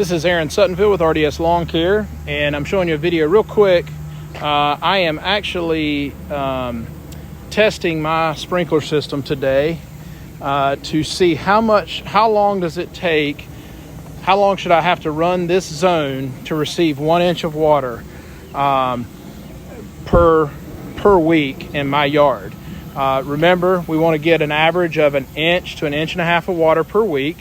This is Aaron Suttonville with RDS Lawn Care, and I'm showing you a video real quick. I am actually testing my sprinkler system today to see how long does it take, how long should I have to run this zone to receive 1 inch of water per week in my yard. Remember, we want to get an average of 1 inch to 1.5 inches of water per week.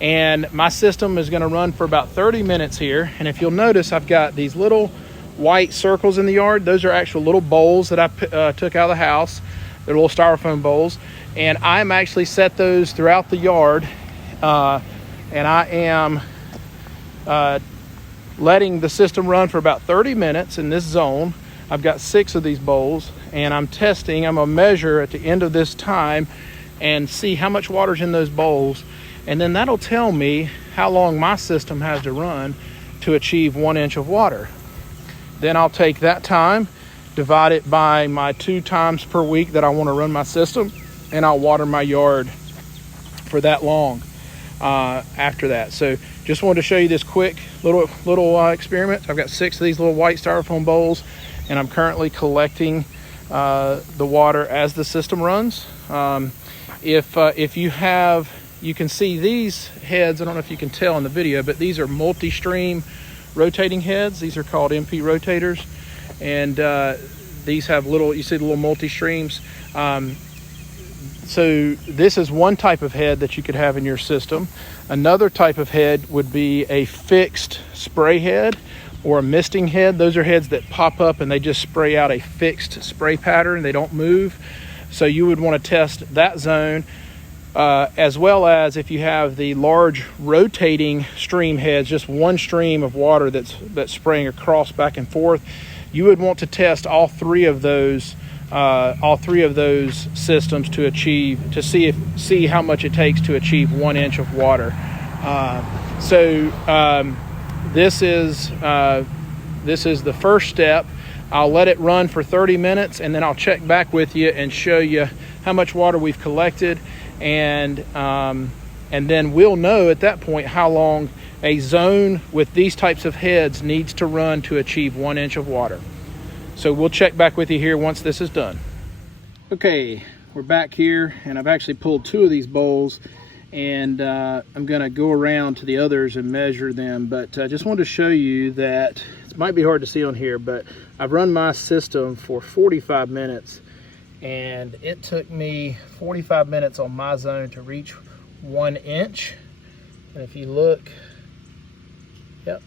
And my system is going to run for about 30 minutes here. And if you'll notice, I've got these little white circles in the yard. Those are actual little bowls that I took out of the house. They're little styrofoam bowls. And I'm actually set those throughout the yard. And I am letting the system run for about 30 minutes in this zone. I've got 6 of these bowls, and I'm testing. I'm going to measure at the end of this time and see how much water's in those bowls. And then that'll tell me how long my system has to run to achieve 1 inch of water. Then I'll take that time, divide it by my 2 times per week that I want to run my system, and I'll water my yard for that long after that. So just wanted to show you this quick little experiment. I've got 6 of these little white styrofoam bowls, and I'm currently collecting the water as the system runs. If you have, you can see these heads. I don't know if you can tell in the video, but these are multi-stream rotating heads. These are called MP rotators, and these have little, you see the little multi-streams. So this is one type of head that you could have in your system. Another type of head would be a fixed spray head or a misting head. Those are heads that pop up and they just spray out a fixed spray pattern. They don't move. So you would want to test that zone. As well as if you have the large rotating stream heads, just one stream of water that's spraying across back and forth, you would want to test all three of those systems to see how much it takes to achieve 1 inch of water. This is the first step. I'll let it run for 30 minutes, and then I'll check back with you and show you how much water we've collected. And then we'll know at that point how long a zone with these types of heads needs to run to achieve 1 inch of water. So we'll check back with you here once this is done. Okay, we're back here, and I've actually pulled 2 of these bowls, and I'm going to go around to the others and measure them. But I just wanted to show you that it might be hard to see on here, but I've run my system for 45 minutes. And it took me 45 minutes on my zone to reach 1 inch. And if you look, yep.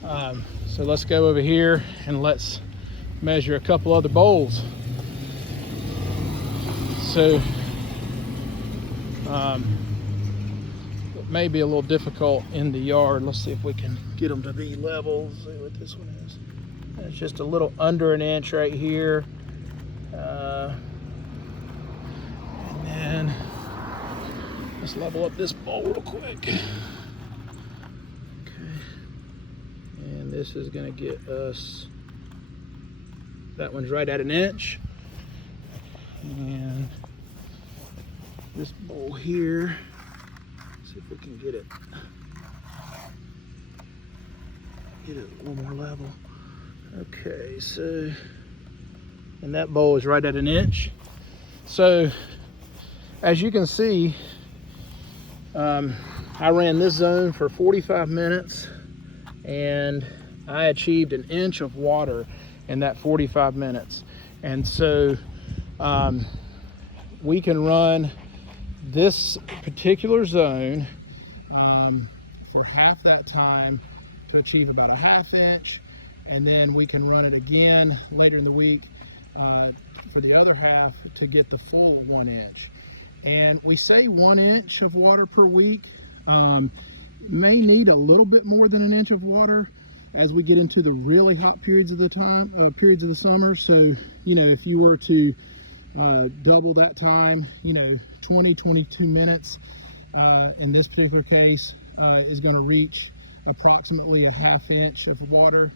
So let's go over here and let's measure a couple other bowls. So it may be a little difficult in the yard. Let's see if we can get them to be level. Let's see what this one is. It's just a little under 1 inch right here. And then let's level up this bowl real quick. Okay, and this is going to get us, that one's right at 1 inch, and this bowl here, let's see if we can get it a little more level. Okay, so, and that bowl is right at 1 inch. So as you can see, I ran this zone for 45 minutes and I achieved 1 inch of water in that 45 minutes. And so we can run this particular zone for half that time to achieve about 1/2 inch. And then we can run it again later in the week for the other half to get the full 1 inch. And we say 1 inch of water per week. May need a little bit more than 1 inch of water as we get into the really hot periods of the summer. So, you know, if you were to double that time, 20-22 minutes in this particular case is going to reach approximately 1/2 inch of water.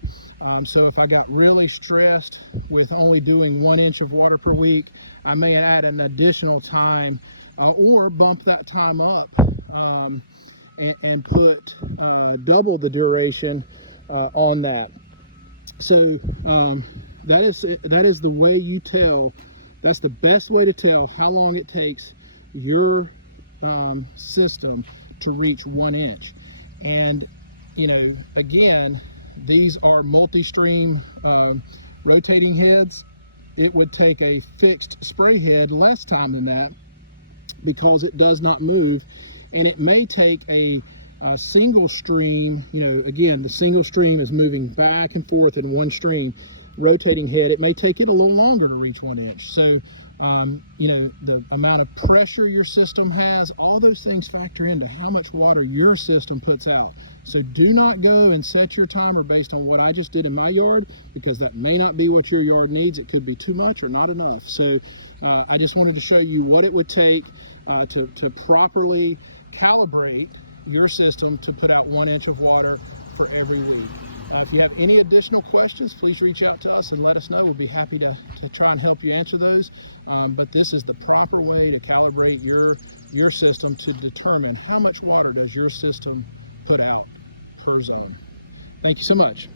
So if I got really stressed with only doing 1 inch of water per week, I may add an additional time or bump that time up and put double the duration on that. So that is the way you tell. That's the best way to tell how long it takes your system to reach 1 inch. And you know, again, these are multi-stream rotating heads. It would take a fixed spray head less time than that because it does not move, and it may take a single stream. You know, again, the single stream is moving back and forth in one stream. Rotating head, it may take it a little longer to reach 1 inch. So you know, the amount of pressure your system has, all those things factor into how much water your system puts out. So do not go and set your timer based on what I just did in my yard, because that may not be what your yard needs. It could be too much or not enough. So I just wanted to show you what it would take to properly calibrate your system to put out 1 inch of water for every week. If you have any additional questions, please reach out to us and let us know. We'd be happy to try and help you answer those. But this is the proper way to calibrate your system to determine how much water does your system put out per zone. Thank you so much.